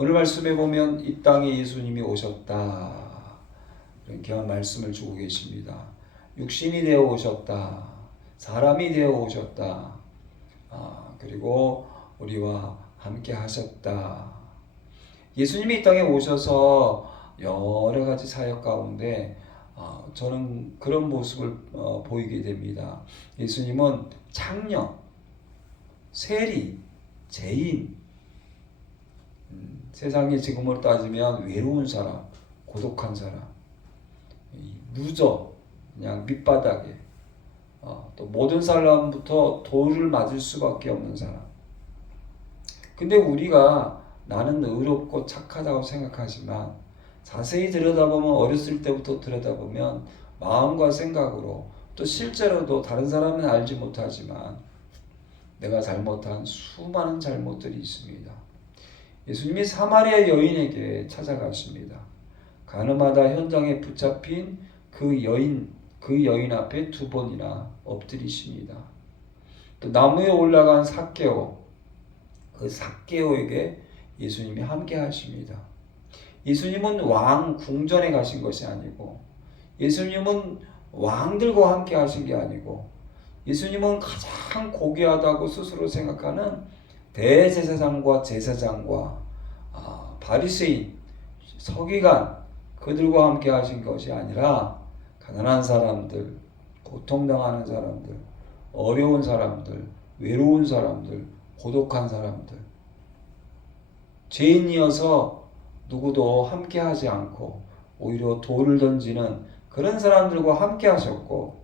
오늘 말씀에 보면 이 땅에 예수님이 오셨다, 이렇게 말씀을 주고 계십니다. 육신이 되어 오셨다, 사람이 되어 오셨다, 그리고 우리와 함께 하셨다. 예수님이 이 땅에 오셔서 여러 가지 사역 가운데 저는 그런 모습을 보이게 됩니다. 예수님은 창녀, 세리, 죄인, 세상의 지금으로 따지면 외로운 사람, 고독한 사람, 루저, 그냥 밑바닥에, 또 모든 사람부터 돌을 맞을 수밖에 없는 사람. 근데 우리가 나는 의롭고 착하다고 생각하지만 자세히 들여다보면, 어렸을 때부터 들여다보면 마음과 생각으로, 또 실제로도 다른 사람은 알지 못하지만 내가 잘못한 수많은 잘못들이 있습니다. 예수님이 사마리아 여인에게 찾아가십니다. 가늠하다 현장에 붙잡힌 그 여인 앞에 2번이나 엎드리십니다. 또 나무에 올라간 삭개오, 그 삭개오에게 예수님이 함께 하십니다. 예수님은 왕 궁전에 가신 것이 아니고, 예수님은 왕들과 함께 하신 게 아니고, 예수님은 가장 고귀하다고 스스로 생각하는 대제사장과 제사장과 바리새인, 서기관, 그들과 함께 하신 것이 아니라 가난한 사람들, 고통당하는 사람들, 어려운 사람들, 외로운 사람들, 고독한 사람들, 죄인이어서 누구도 함께 하지 않고 오히려 돌을 던지는 그런 사람들과 함께 하셨고,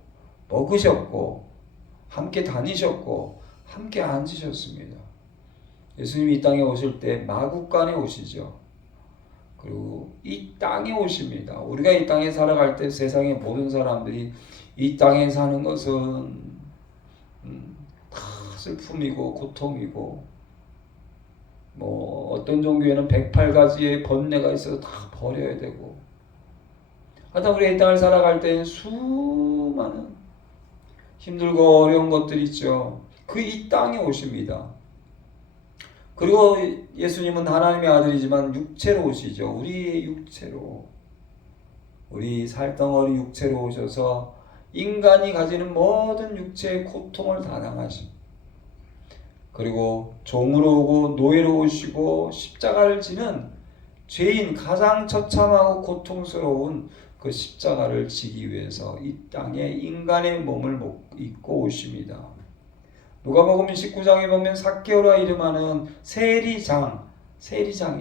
먹으셨고, 함께 다니셨고, 함께 앉으셨습니다. 예수님이 이 땅에 오실 때 마국간에 오시죠. 그리고 이 땅에 오십니다. 우리가 이 땅에 살아갈 때 세상의 모든 사람들이 이 땅에 사는 것은 다 슬픔이고 고통이고, 뭐 어떤 종교에는 108가지의 번뇌가 있어서 다 버려야 되고, 하여튼 우리가 이 땅을 살아갈 때는 수많은 힘들고 어려운 것들이 있죠. 그 이 땅에 오십니다. 그리고 예수님은 하나님의 아들이지만 육체로 오시죠. 우리의 육체로, 우리 살덩어리 육체로 오셔서 인간이 가지는 모든 육체의 고통을 다 당하심, 그리고 종으로 오고 노예로 오시고 십자가를 지는 죄인, 가장 처참하고 고통스러운 그 십자가를 지기 위해서 이 땅에 인간의 몸을 입고 오십니다. 누가복음 19장에 보면 삭개오라 이름하는 세리장이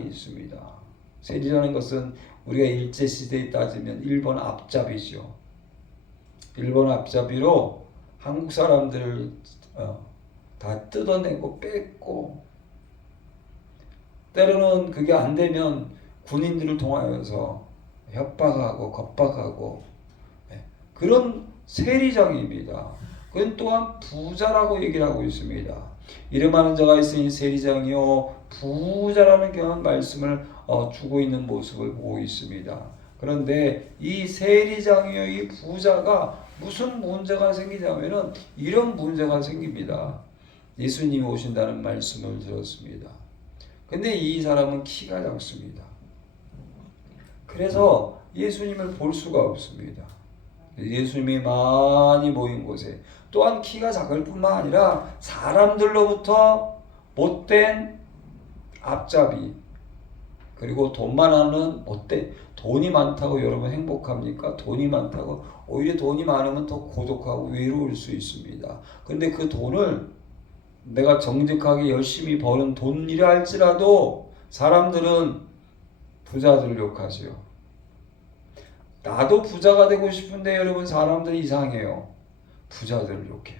있습니다. 세리라는 것은 우리가 일제시대에 따지면 일본 앞잡이죠. 일본 앞잡이로 한국 사람들을 다 뜯어내고 뺐고, 때로는 그게 안 되면 군인들을 통하여서 협박하고 겁박하고, 그런 세리장입니다. 그건 또한 부자라고 얘기를 하고 있습니다. 이름하는 자가 있으니 세리장이요 부자라는 그런 말씀을 주고 있는 모습을 보고 있습니다. 그런데 이 세리장이요 이 부자가 무슨 문제가 생기냐면은 이런 문제가 생깁니다. 예수님이 오신다는 말씀을 들었습니다. 근데 이 사람은 키가 작습니다. 그래서 예수님을 볼 수가 없습니다. 예수님이 많이 모인 곳에, 또한 키가 작을 뿐만 아니라 사람들로부터 못된 앞잡이, 그리고 돈만 하는 못된, 돈이 많다고 여러분 행복합니까? 돈이 많다고 오히려 돈이 많으면 더 고독하고 외로울 수 있습니다. 근데 그 돈을 내가 정직하게 열심히 버는 돈이라 할지라도 사람들은 부자들을 욕하지요. 나도 부자가 되고 싶은데 여러분 사람들이 이상해요. 부자들을 욕해.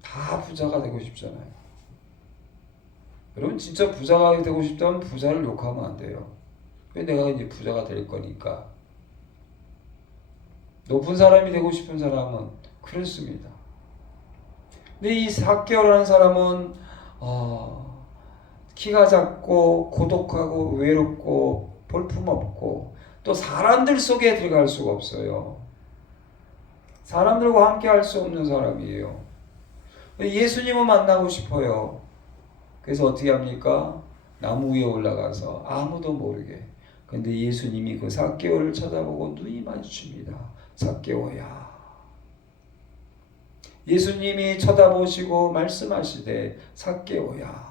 다 부자가 되고 싶잖아요. 여러분 진짜 부자가 되고 싶다면 부자를 욕하면 안 돼요. 왜 내가 이제 부자가 될 거니까. 높은 사람이 되고 싶은 사람은 그렇습니다. 근데 이 삭개오라는 사람은 키가 작고 고독하고 외롭고 볼품없고 또 사람들 속에 들어갈 수가 없어요. 사람들과 함께 할 수 없는 사람이에요. 예수님을 만나고 싶어요. 그래서 어떻게 합니까? 나무 위에 올라가서 아무도 모르게. 근데 예수님이 그 삭개오를 쳐다보고 눈이 마주칩니다. 삭개오야. 예수님이 쳐다보시고 말씀하시되 삭개오야.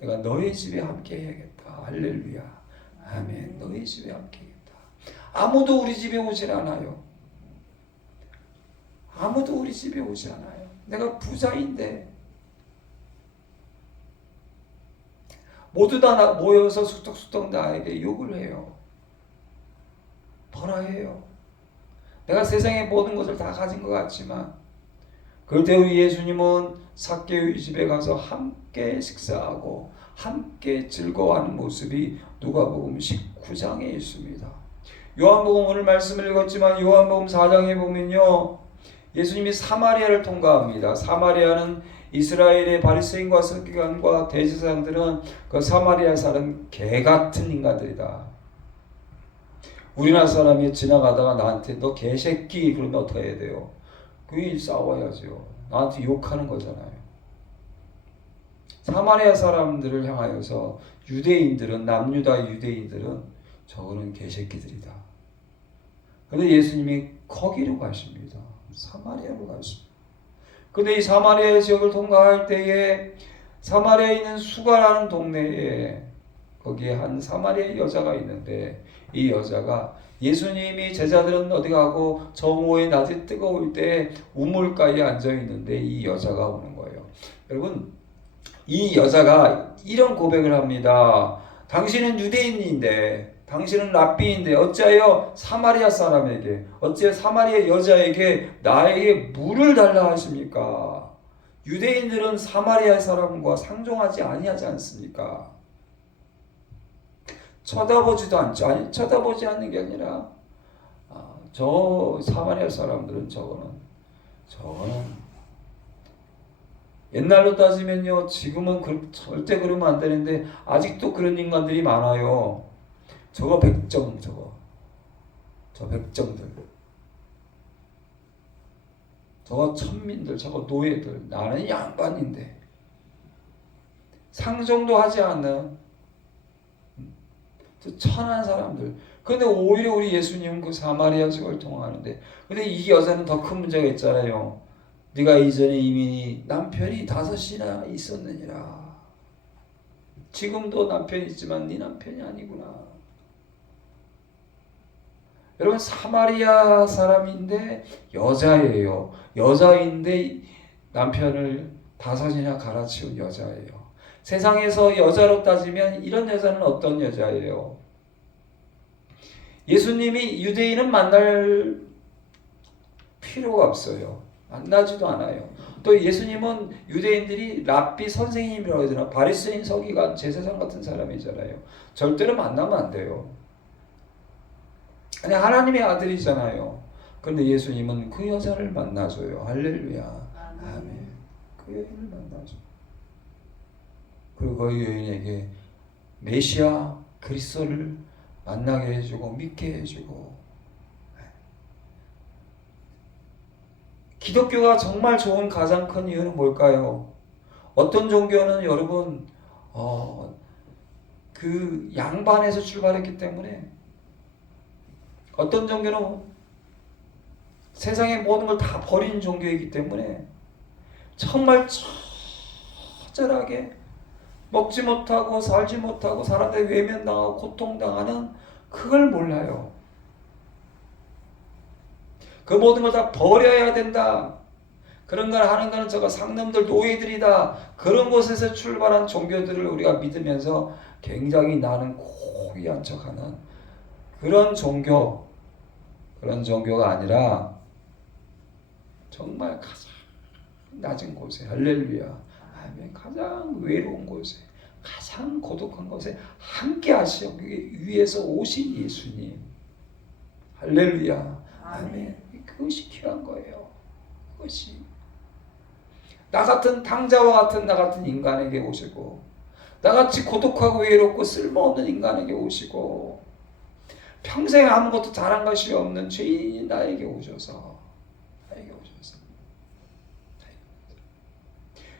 내가 너의 집에 함께 해야겠다. 할렐루야. 아멘. 너의 집에 함께 해야겠다. 아무도 우리 집에 오질 않아요. 아무도 우리 집에 오지 않아요. 내가 부자인데 모두 다 모여서 수덕수덕 나에게 욕을 해요. 뭐라 해요. 내가 세상의 모든 것을 다 가진 것 같지만 그럴 때 우리 예수님은 삭개오의 집에 가서 함께 식사하고 함께 즐거워하는 모습이 누가복음 19장에 있습니다. 요한복음 오늘 말씀을 읽었지만 요한복음 4장에 보면요, 예수님이 사마리아를 통과합니다. 사마리아는 이스라엘의 바리새인과 서기관과 대제사장들은 그 사마리아 사람 개 같은 인간들이다. 우리나라 사람이 지나가다가 나한테 너 개새끼 그러면 어떻게 해야 돼요? 그게 싸워야죠. 나한테 욕하는 거잖아요. 사마리아 사람들을 향하여서 유대인들은, 남유다 유대인들은 저거는 개새끼들이다. 그런데 예수님이 거기로 가십니다. 사마리아로 가십니다. 근데 이 사마리아 지역을 통과할 때에 사마리아에 있는 수가라는 동네에 거기에 한 사마리아 여자가 있는데 이 여자가 예수님이 제자들은 어디 가고 정오의 낮이 뜨거울 때 우물가에 앉아 있는데 이 여자가 오는 거예요. 여러분, 이 여자가 이런 고백을 합니다. 당신은 유대인인데 당신은 랍비인데 어찌하여 사마리아 사람에게, 어찌하여 사마리아 여자에게 나에게 물을 달라 하십니까? 유대인들은 사마리아 사람과 상종하지 아니하지 않습니까? 쳐다보지도 않죠. 아니, 쳐다보지 않는 게 아니라 저 사마리아 사람들은 저거는 옛날로 따지면요, 지금은 절대 그러면 안 되는데 아직도 그런 인간들이 많아요. 저거 백정, 저 백정들, 저거 천민들, 저거 노예들, 나는 양반인데 상종도 하지 않는 천한 사람들. 근데 오히려 우리 예수님은 그 사마리아 지역을 통하는데, 근데 이 여자는 더 큰 문제가 있잖아요. 네가 이전에 이미 남편이 5이나 있었느니라. 지금도 남편이 있지만 네 남편이 아니구나. 여러분, 사마리아 사람인데 여자예요. 여자인데 남편을 5이나 갈아치운 여자예요. 세상에서 여자로 따지면 이런 여자는 어떤 여자예요? 예수님이 유대인은 만날 필요가 없어요. 만나지도 않아요. 또 예수님은 유대인들이 랍비 선생님이라고 하잖아요. 바리새인 서기관 제사장 같은 사람이잖아요. 절대로 만나면 안 돼요. 아니, 하나님의 아들이잖아요. 그런데 예수님은 그 여자를 만나줘요. 할렐루야. 아멘. 그 여인을 만나줘. 그리고 그 여인에게 메시아 그리스도를 만나게 해주고 믿게 해주고. 기독교가 정말 좋은 가장 큰 이유는 뭘까요? 어떤 종교는 여러분 그 양반에서 출발했기 때문에, 어떤 종교는 세상의 모든 걸 다 버린 종교이기 때문에 정말 처절하게 먹지 못하고 살지 못하고 사람들이 외면당하고 고통당하는 그걸 몰라요. 그 모든 걸 다 버려야 된다. 그런 걸 하는 거는 저거 상놈들 노예들이다. 그런 곳에서 출발한 종교들을 우리가 믿으면서 굉장히 나는 고귀한 척하는 그런 종교가 아니라 정말 가장 낮은 곳에, 할렐루야, 아멘, 가장 외로운 곳에, 가장 고독한 곳에 함께 하시고 위에서 오신 예수님, 할렐루야, 아멘. 그것이 귀한 거예요. 그것이 나 같은 당자와 같은 나 같은 인간에게 오시고, 나같이 고독하고 외롭고 쓸모없는 인간에게 오시고, 평생 아무것도 잘한 것이 없는 죄인이 나에게 오셔서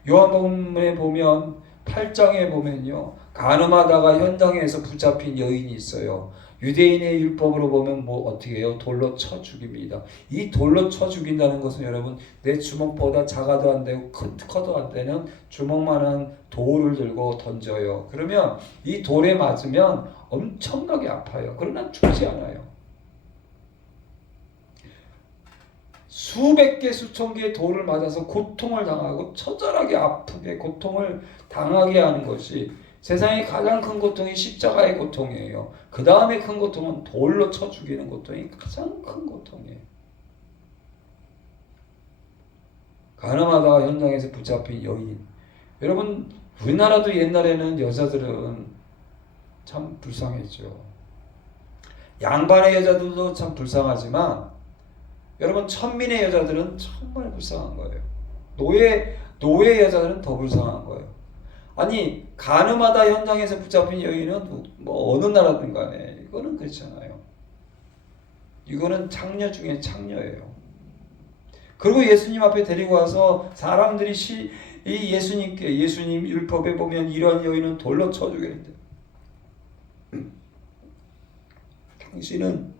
요한복음에 보면 8장에 보면요, 간음하다가 현장에서 붙잡힌 여인이 있어요. 유대인의 율법으로 보면 뭐 어떻게 해요? 돌로 쳐 죽입니다. 이 돌로 쳐 죽인다는 것은 여러분, 내 주먹보다 작아도 안 되고 커도 안 되는 주먹만한 돌을 들고 던져요. 그러면 이 돌에 맞으면 엄청나게 아파요. 그러나 죽지 않아요. 수백 개, 수천 개의 돌을 맞아서 고통을 당하고 처절하게 아프게 고통을 당하게 하는 것이 세상에 가장 큰 고통이 십자가의 고통이에요. 그 다음에 큰 고통은 돌로 쳐 죽이는 고통이 가장 큰 고통이에요. 간음하다가 현장에서 붙잡힌 여인. 여러분, 우리나라도 옛날에는 여자들은 참 불쌍했죠. 양반의 여자들도 참 불쌍하지만 여러분, 천민의 여자들은 정말 불쌍한 거예요. 노예 여자들은 더 불쌍한 거예요. 아니, 간음하다 현장에서 붙잡힌 여인은 뭐 어느 나라든 간에 이거는 그렇잖아요. 이거는 창녀 중에 창녀예요. 그리고 예수님 앞에 데리고 와서 사람들이 이 예수님께, 예수님 율법에 보면 이런 여인은 돌로 쳐 죽이는데 당신은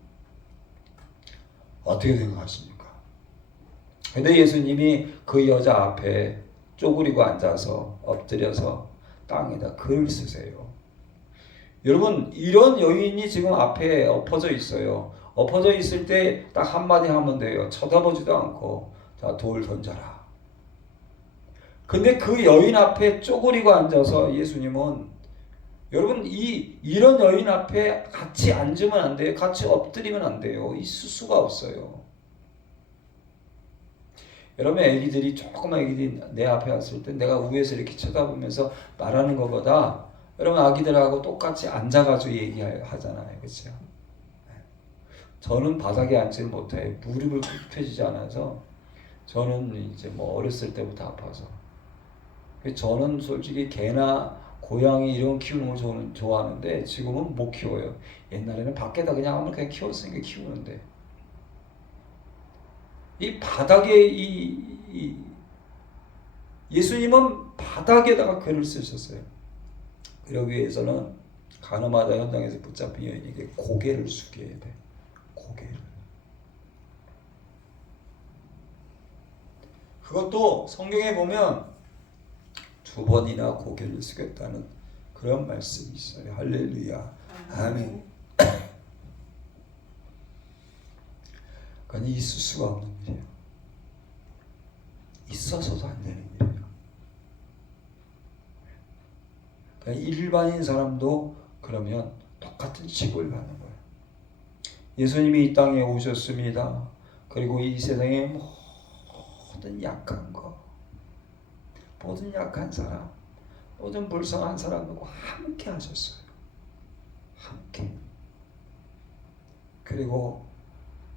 어떻게 생각하십니까? 근데 예수님이 그 여자 앞에 쪼그리고 앉아서 엎드려서 땅에다 글을 쓰세요. 여러분, 이런 여인이 지금 앞에 엎어져 있어요. 엎어져 있을 때 딱 한마디 하면 돼요. 쳐다보지도 않고, 자, 돌 던져라. 근데 그 여인 앞에 쪼그리고 앉아서 예수님은, 여러분, 이런 여인 앞에 같이 앉으면 안 돼요. 같이 엎드리면 안 돼요. 있을 수가 없어요. 여러분, 애기들이, 조그만 애기들이 내 앞에 왔을 때 내가 위에서 이렇게 쳐다보면서 말하는 것보다 여러분, 아기들하고 똑같이 앉아가지고 얘기하잖아요. 그렇죠? 저는 바닥에 앉지를 못해요. 무릎을 굽혀지지 않아서. 저는 이제 뭐 어렸을 때부터 아파서. 저는 솔직히 개나 고양이 이런 키우는 걸 저는 좋아하는데 지금은 못 키워요. 옛날에는 밖에다 그냥 아무렇게나 키웠으니까 키우는데. 이 바닥에 예수님은 바닥에다가 글을 쓰셨어요. 그러기 위해서는 간음하다 현장에서 붙잡힌 여인에게 고개를 숙여야 돼. 고개를. 그것도 성경에 보면 2번이나 고개를 숙였다는 그런 말씀이 있어요. 할렐루야. 아멘. 그건 있을 수가 없는 일이에요. 있어서도 안 되는 일이에요. 그러니까 일반인 사람도 그러면 똑같은 취급을 받는 거예요. 예수님이 이 땅에 오셨습니다. 그리고 이 세상의 모든 약한 거, 모든 약한 사람, 모든 불쌍한 사람들과 함께 하셨어요. 함께. 그리고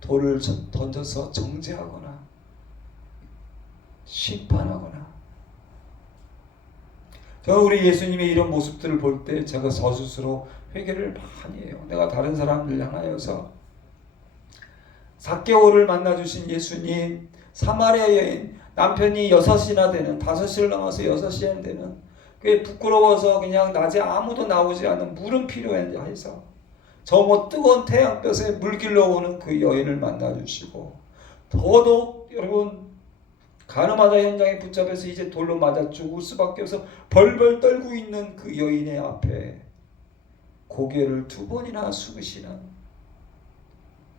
돌을 던져서 정죄하거나 심판하거나. 저는 우리 예수님의 이런 모습들을 볼 때 제가 스스로 회개를 많이 해요. 내가 다른 사람들 향하여서 삭개오를 만나주신 예수님, 사마리아 여인, 남편이 6이나 되는, 5을 넘어서 6이나 되는, 그게 부끄러워서 그냥 낮에 아무도 나오지 않는 물은 필요해서 저 뭐 뜨거운 태양볕에 물길로 오는 그 여인을 만나주시고, 더더욱 여러분, 간음하다 현장에 붙잡혀서 이제 돌로 맞아 죽을 수밖에 없어 벌벌 떨고 있는 그 여인의 앞에 고개를 2번이나 숙이시는,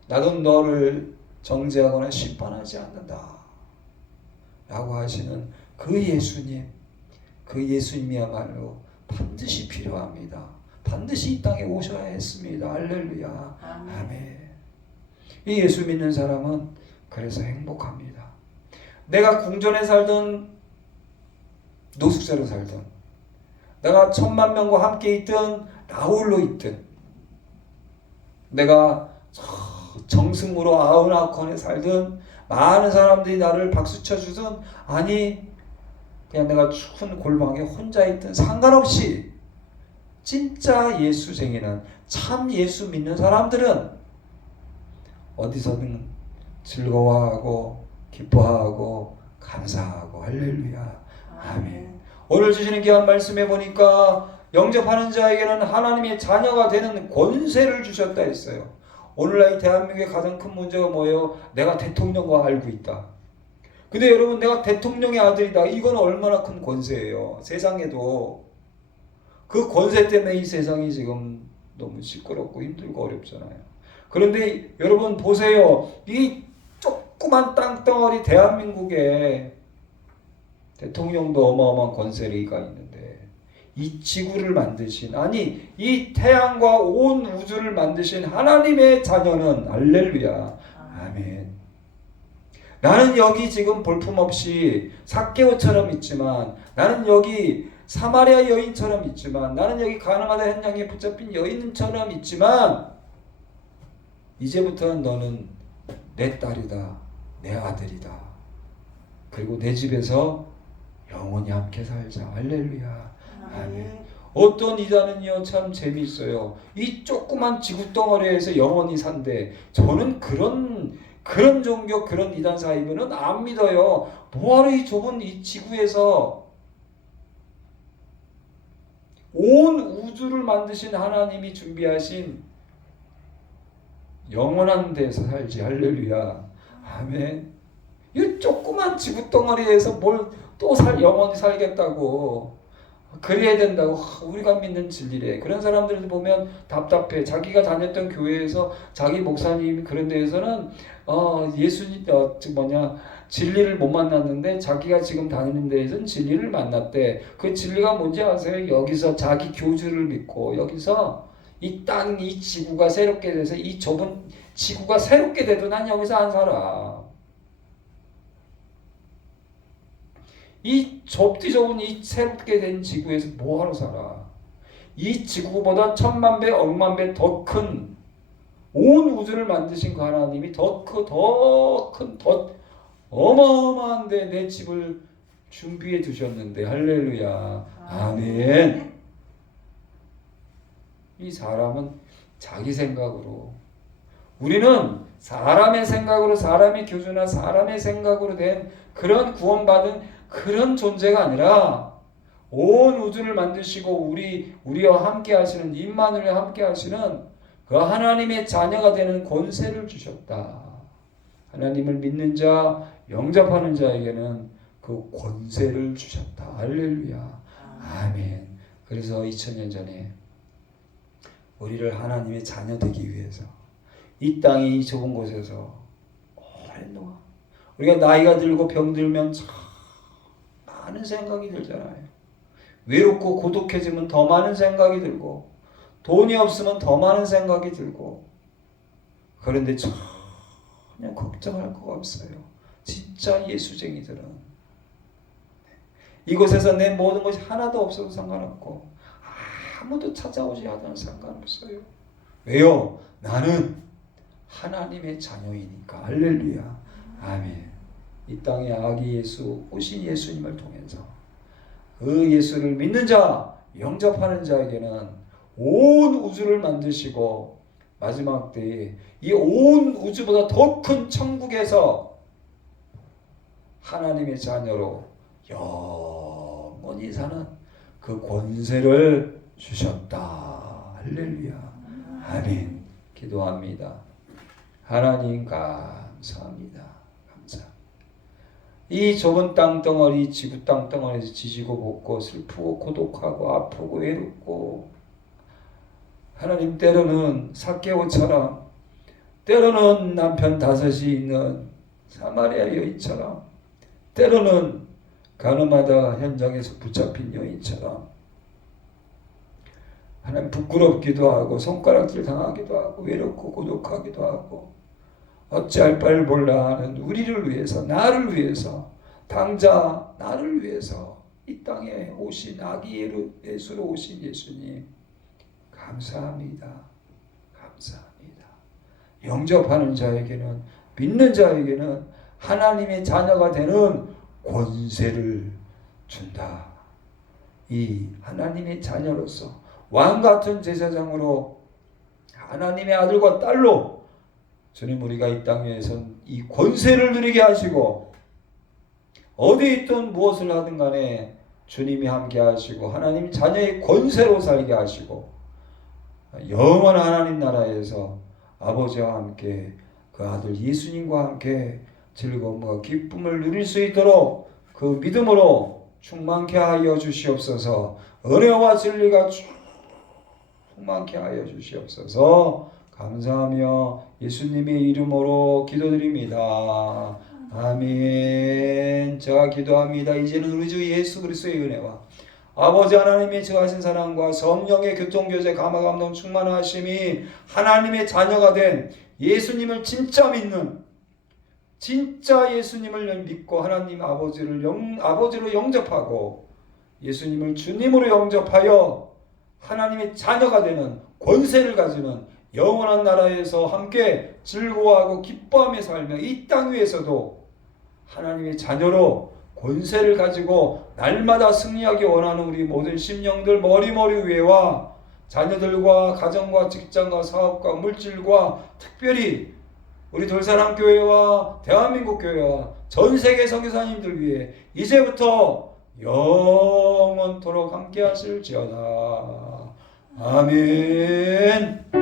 나도 너를 정죄하거나 심판하지 않는다 라고 하시는 그 예수님, 그 예수님이야말로 반드시 필요합니다. 반드시 이 땅에 오셔야 했습니다. 할렐루야. 아멘. 이 예수 믿는 사람은 그래서 행복합니다. 내가 궁전에 살든 노숙자로 살든, 내가 1000만 명과 함께 있든 나홀로 있든, 내가 정승으로 99건에 살든, 많은 사람들이 나를 박수 쳐주든, 아니 그냥 내가 추운 골방에 혼자 있든 상관없이 진짜 예수쟁이는, 참 예수 믿는 사람들은 어디서든 즐거워하고 기뻐하고 감사하고 할렐루야. 아멘. 오늘 주시는 귀한 말씀에 보니까 영접하는 자에게는 하나님의 자녀가 되는 권세를 주셨다 했어요. 오늘날 대한민국의 가장 큰 문제가 뭐예요? 내가 대통령과 알고 있다. 근데 여러분, 내가 대통령의 아들이다. 이건 얼마나 큰 권세예요. 세상에도. 그 권세 때문에 이 세상이 지금 너무 시끄럽고 힘들고 어렵잖아요. 그런데 여러분 보세요. 이 조그만 땅덩어리 대한민국에 대통령도 어마어마한 권세가 있는데, 이 지구를 만드신, 아니 이 태양과 온 우주를 만드신 하나님의 자녀는, 할렐루야, 아멘. 나는 여기 지금 볼품없이 삭개오처럼 있지만, 나는 여기 사마리아 여인처럼 있지만, 나는 여기 가늠하다 현장에 붙잡힌 여인처럼 있지만, 이제부터는 너는 내 딸이다, 내 아들이다. 그리고 내 집에서 영원히 함께 살자. 할렐루야, 아멘. 어떤 이단은요 참 재미있어요. 이 조그만 지구덩어리에서 영원히 산대. 저는 그런 종교, 그런 이단 사이비는 안 믿어요. 뭐하러 이 좁은 이 지구에서 온 우주를 만드신 하나님이 준비하신 영원한 데서 살지. 할렐루야, 아멘. 이 조그만 지구덩어리에서 뭘 또 영원히 살겠다고, 그래야 된다고, 우리가 믿는 진리래. 그런 사람들을 보면 답답해. 자기가 다녔던 교회에서 자기 목사님 그런 데에서는 예수님 진리를 못 만났는데, 자기가 지금 다니는 데에서는 진리를 만났대. 그 진리가 뭔지 아세요? 여기서 자기 교주를 믿고, 여기서 이 땅, 이 지구가 새롭게 돼서, 이 좁은 지구가 새롭게 돼도 난 여기서 안 살아. 이 좁디 좁은 이 새롭게 된 지구에서 뭐하러 살아? 이 지구보다 천만 배, 억만 배 더 큰 온 우주를 만드신 그 하나님이 더 어마어마한데 내 집을 준비해 두셨는데, 할렐루야, 아멘. 이 사람은 자기 생각으로, 우리는 사람의 생각으로, 사람의 교주나 사람의 생각으로 된 그런 구원받은 그런 존재가 아니라, 온 우주를 만드시고 우리와 함께 하시는, 임마누엘과 함께 하시는 그 하나님의 자녀가 되는 권세를 주셨다. 하나님을 믿는 자, 영접하는 자에게는 그 권세를 주셨다. 할렐루야, 아멘. 그래서 2000년 전에 우리를 하나님의 자녀 되기 위해서 이 땅의 이 좁은 곳에서 오랫동안, 우리가 나이가 들고 병들면 참 많은 생각이 들잖아요. 외롭고 고독해지면 더 많은 생각이 들고, 돈이 없으면 더 많은 생각이 들고, 그런데 전혀 걱정할 거가 없어요. 진짜 예수쟁이들은 이곳에서 내 모든 것이 하나도 없어도 상관없고, 아무도 찾아오지 않아도 상관없어요. 왜요? 나는 하나님의 자녀이니까. 할렐루야, 아멘. 이 땅에 아기 예수, 오신 예수님을 통해서 그 예수를 믿는 자, 영접하는 자에게는 온 우주를 만드시고, 마지막 때에 이 온 우주보다 더 큰 천국에서 하나님의 자녀로 영원히 사는 그 권세를 주셨다. 할렐루야, 아멘. 기도합니다. 하나님 감사합니다. 이 좁은 땅덩어리, 지구 땅덩어리에서 지지고 볶고 슬프고 고독하고 아프고 외롭고, 하나님 때로는 삭개오처럼, 때로는 남편 5이 있는 사마리아 여인처럼, 때로는 가늠하다 현장에서 붙잡힌 여인처럼, 하나님 부끄럽기도 하고 손가락질 당하기도 하고 외롭고 고독하기도 하고 어찌할 바를 몰라 하는 우리를 위해서, 나를 위해서, 당자 나를 위해서 이 땅에 오신 아기 예수로 오신 예수님 감사합니다. 감사합니다. 영접하는 자에게는, 믿는 자에게는 하나님의 자녀가 되는 권세를 준다. 이 하나님의 자녀로서 왕같은 제사장으로, 하나님의 아들과 딸로 주님, 우리가 이 땅에선 이 권세를 누리게 하시고, 어디 있든 무엇을 하든 간에 주님이 함께 하시고 하나님 자녀의 권세로 살게 하시고 영원한 하나님 나라에서 아버지와 함께 그 아들 예수님과 함께 즐거움과 기쁨을 누릴 수 있도록 그 믿음으로 충만케 하여 주시옵소서. 은혜와 진리가 충만케 하여 주시옵소서. 감사하며 예수님의 이름으로 기도드립니다. 아멘. 제가 기도합니다. 이제는 우리 주 예수 그리스도의 은혜와 아버지 하나님의 지하신 사랑과 성령의 교통교제 감화감동 충만하심이 하나님의 자녀가 된 예수님을 진짜 믿는, 진짜 예수님을 믿고 하나님 아버지로 영접하고 예수님을 주님으로 영접하여 하나님의 자녀가 되는 권세를 가지는 영원한 나라에서 함께 즐거워하고 기뻐하며 살며 이 땅 위에서도 하나님의 자녀로 권세를 가지고 날마다 승리하기 원하는 우리 모든 심령들 머리머리 위에와 자녀들과 가정과 직장과 사업과 물질과 특별히 우리 돌사랑교회와 대한민국 교회와 전 세계 선교사님들 위해 이제부터 영원토록 함께 하실지어다. 아멘.